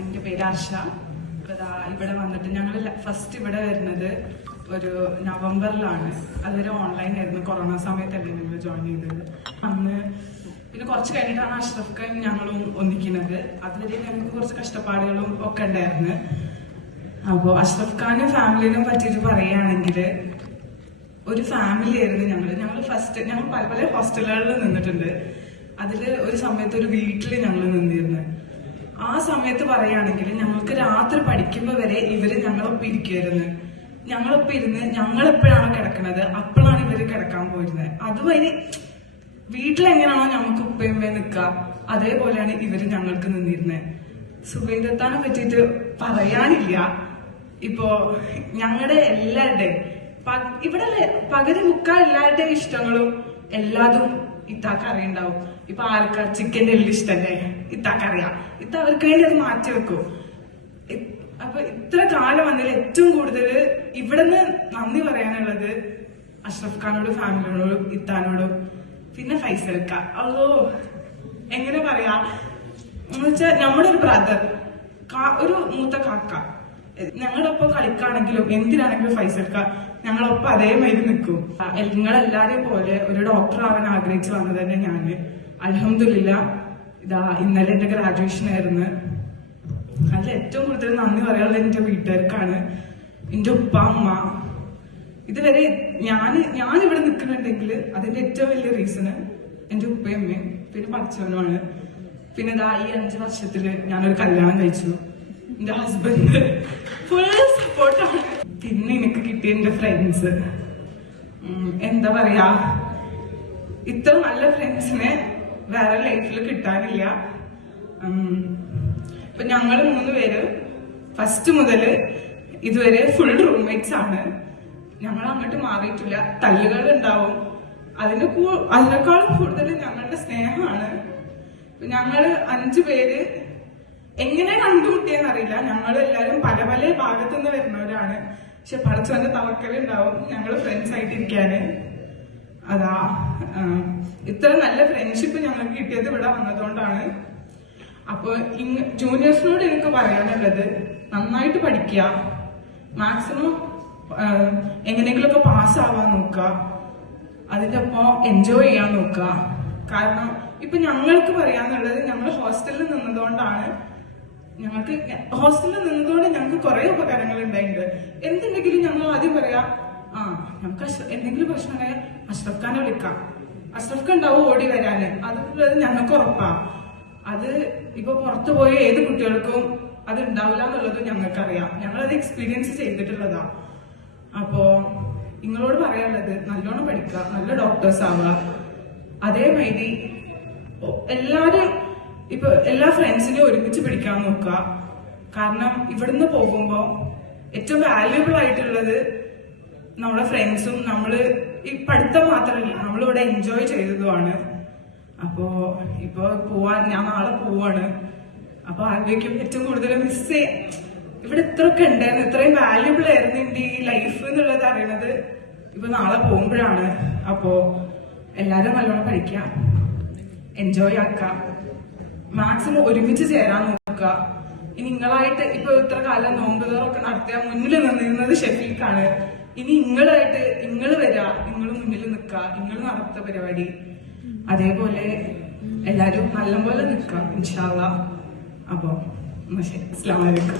എൻ്റെ പേര് ആർഷ. ഇവിടെ വന്നിട്ട് ഞങ്ങൾ ഫസ്റ്റ് ഇവിടെ വരുന്നത് ഒരു നവംബറിലാണ്. അതുവരെ ഓൺലൈൻ ആയിരുന്നു, കൊറോണ സമയത്തല്ലേ ഞങ്ങൾ ജോയിൻ ചെയ്തത്. അന്ന് പിന്നെ കുറച്ച് കഴിഞ്ഞിട്ടാണ് അഷ്റഫ് ഖാൻ ഞങ്ങളും ഒന്നിക്കുന്നത്. അതുവരെ ഞങ്ങൾക്ക് കുറച്ച് കഷ്ടപ്പാടുകളും ഒക്കെ ഉണ്ടായിരുന്നു. അപ്പോൾ അഷ്റഫ് ഖാനും ഫാമിലിനെ പറ്റിയിട്ട് പറയുകയാണെങ്കിൽ ഒരു ഫാമിലി ആയിരുന്നു ഞങ്ങൾ ഫസ്റ്റ്. ഞങ്ങൾ പല പല ഹോസ്റ്റലുകളിൽ നിന്നിട്ടുണ്ട്. അതിൽ ഒരു സമയത്ത് ഒരു വീട്ടിൽ ഞങ്ങൾ നിന്നിരുന്നു. ആ സമയത്ത് പറയുകയാണെങ്കിൽ ഞങ്ങൾക്ക് രാത്രി പഠിക്കുമ്പോൾ വരെ ഇവര് ഞങ്ങളൊപ്പം ഇരിക്കുമായിരുന്നു. ഞങ്ങളൊപ്പം ഇരുന്ന് ഞങ്ങളെപ്പോഴാണോ കിടക്കുന്നത് അപ്പോഴാണ് ഇവര് കിടക്കാൻ പോയിരുന്നത്. അതുവരെ വീട്ടിലെങ്ങനെയാണോ ഞങ്ങൾക്ക് ഉപ്പയമ്മ നിൽക്കുക അതേപോലെയാണ് ഇവര് ഞങ്ങൾക്ക് നിന്നിരുന്നത്. സുബൈദത്താനെ പറ്റിയിട്ട് പറയാനില്ല. ഇപ്പോ ഞങ്ങളുടെ എല്ലാവരുടെയും ഇവിടെ പകുതി മുക്കാൽ എല്ലാവരുടെയും ഇഷ്ടങ്ങളും എല്ലാതും ഇത്താക്ക് അറിയുണ്ടാവും. ഇപ്പൊ ആർക്കാ ചിക്കൻ്റെ എല്ലാം ഇഷ്ടല്ലേ, ഇത്താക്കറിയാം. ഇത്ത അവർക്ക് വേണ്ടി അത് മാറ്റി വെക്കും. അപ്പൊ ഇത്ര കാലം വന്നതിൽ ഏറ്റവും കൂടുതൽ ഇവിടുന്ന് നന്ദി പറയാനുള്ളത് അഷ്റഫ് ഖാനോടും ഫാമിലിയോടും ഇത്താനോടും പിന്നെ ഫൈസൽക്ക. അതോ എങ്ങനെ പറയാ എന്ന് വെച്ചാൽ നമ്മുടെ ഒരു ബ്രദർ, ഒരു മൂത്ത കാക്ക. ഞങ്ങളൊപ്പം കളിക്കാണെങ്കിലും എന്തിനാണെങ്കിലും ഫൈസൽക്ക ഞങ്ങളൊപ്പം അതേമാതിരി നിൽക്കും. നിങ്ങളെല്ലാരെയും പോലെ ഒരു ഡോക്ടർ ആവാൻ ആഗ്രഹിച്ചു വന്നത് തന്നെ ഞാന്. അൽഹംദുലില്ലാ ഇതാ ഇന്നലെ എന്റെ ഗ്രാജുവേഷൻ ആയിരുന്നു. അതിൽ ഏറ്റവും കൂടുതൽ നന്ദി പറയാനുള്ളത് എന്റെ വീട്ടുകാർക്കാണ്, എന്റെ ഉപ്പ അമ്മ. ഇതുവരെ ഞാൻ ഇവിടെ നിൽക്കുന്നുണ്ടെങ്കിൽ അതിന്റെ ഏറ്റവും വലിയ റീസണ് എന്റെ ഉപ്പയമ്മയും പിന്നെ പഠിച്ചവനുമാണ്. പിന്നെ ഇതാ ഈ 5 വർഷത്തില് ഞാനൊരു കല്യാണം കഴിച്ചു. എന്റെ ഹസ്ബൻഡ് ഫുൾ സപ്പോർട്ടാണ്. പിന്നെ എനിക്ക് കിട്ടിയ എന്റെ ഫ്രണ്ട്സ്, എന്താ പറയാ, ഇത്ര നല്ല ഫ്രണ്ട്സിനെ വേറെ ലൈഫിൽ കിട്ടാനില്ല. ഇപ്പൊ ഞങ്ങൾ 3 പേര് ഫസ്റ്റ് മുതല് ഇതുവരെ ഫുൾ റൂംമേറ്റ്സ് ആണ്. ഞങ്ങൾ അങ്ങോട്ട് മാറിയിട്ടില്ല. തല്ലുകൾ ഉണ്ടാവും, അതിനേക്കാളും കൂടുതൽ ഞങ്ങളുടെ സ്നേഹമാണ്. ഞങ്ങള് 5 പേര് എങ്ങനെ കണ്ടുമുട്ടിയെന്ന് അറിയില്ല. ഞങ്ങൾ എല്ലാവരും പല പല ഭാഗത്തുനിന്ന് വരുന്നവരാണ്. പക്ഷെ പഠിച്ചവന്റെ തവക്കലുണ്ടാവും ഞങ്ങൾ ഫ്രണ്ട്സ് ആയിട്ടിരിക്കാന്. അതാ ഇത്ര നല്ല ഫ്രണ്ട്ഷിപ്പ് ഞങ്ങൾക്ക് കിട്ടിയത് ഇവിടെ വന്നതുകൊണ്ടാണ്. അപ്പൊ ജൂനിയേഴ്സിനോട് എനിക്ക് പറയാനുള്ളത്, നന്നായിട്ട് പഠിക്കുക, മാക്സിമം എങ്ങനെയെങ്കിലുമൊക്കെ പാസ്സാവാൻ നോക്കുക, അതിന്റെ ഒപ്പം എൻജോയ് ചെയ്യാൻ നോക്കുക. കാരണം ഇപ്പൊ ഞങ്ങൾക്ക് പറയാന്നുള്ളത്, ഞങ്ങൾ ഹോസ്റ്റലിൽ നിന്നതുകൊണ്ടാണ് ഞങ്ങൾക്ക് കുറെ ഉപകാരങ്ങൾ ഉണ്ടായിട്ടുണ്ട്. എന്തുണ്ടെങ്കിലും ഞങ്ങൾ ആദ്യം പറയാ, നമുക്ക് എന്തെങ്കിലും പ്രശ്നം ഉണ്ടായാൽ അഷ്റഫ് ഖാനെ വിളിക്കാം, അഷ്റഫ് ഖാൻ ഉണ്ടാവും ഓടി വരാന്. അതുള്ളത് ഞങ്ങൾക്ക് ഉറപ്പാ. അത് ഇപ്പൊ പുറത്തു പോയ ഏത് കുട്ടികൾക്കും അത് ഉണ്ടാവില്ല എന്നുള്ളത് ഞങ്ങൾക്കറിയാം. ഞങ്ങളത് എക്സ്പീരിയൻസ് ചെയ്തിട്ടുള്ളതാ. അപ്പോ നിങ്ങളോട് പറയാനുള്ളത്, നല്ലോണം പഠിക്കുക, നല്ല ഡോക്ടേഴ്സ് ആവുക. അതേമാതിരി എല്ലാരും ഇപ്പൊ എല്ലാ ഫ്രണ്ട്സിനെയും ഒരുമിച്ച് പിടിക്കാൻ നോക്കുക. കാരണം ഇവിടുന്ന് പോകുമ്പോ ഏറ്റവും വാല്യുബിൾ ആയിട്ടുള്ളത് നമ്മുടെ ഫ്രണ്ട്സും നമ്മള് ഈ പഠിത്തം മാത്രമല്ല, നമ്മളിവിടെ എൻജോയ് ചെയ്തതുമാണ്. അപ്പോ ഇപ്പൊ ഞാൻ നാളെ പോവാണ്. അപ്പൊ ആഗ്രഹിക്കും ഏറ്റവും കൂടുതൽ മിസ് ഇവിടെ ഇത്രയൊക്കെ ഉണ്ടായിരുന്നു, ഇത്രയും വാല്യുബിൾ ആയിരുന്നു എന്റെ ഈ ലൈഫ് എന്നുള്ളത് അറിയണത് ഇപ്പൊ നാളെ പോകുമ്പോഴാണ്. അപ്പോ എല്ലാരും നല്ലോണം പഠിക്കാം, എൻജോയ് ആക്കാം, മാക്സിമം ഒരുമിച്ച് ചേരാൻ നോക്കുക. ഇനി നിങ്ങളായിട്ട് ഇപ്പൊ ഇത്ര കാലം നോമ്പുതോറൊക്കെ നടത്തിയ മുന്നിൽ നിന്നിരുന്നത് ഷെഫീഖാണ്. ഇനി നിങ്ങൾ വരാ, നിങ്ങൾ മുന്നിൽ നിൽക്കുക, നിങ്ങൾ നടത്ത പരിപാടി. അതേപോലെ എല്ലാരും നല്ലപോലെ നിൽക്കുക ഇൻഷാ അല്ലാഹ്. അപ്പൊ ശരി, അസ്സലാമു അലൈക്കും.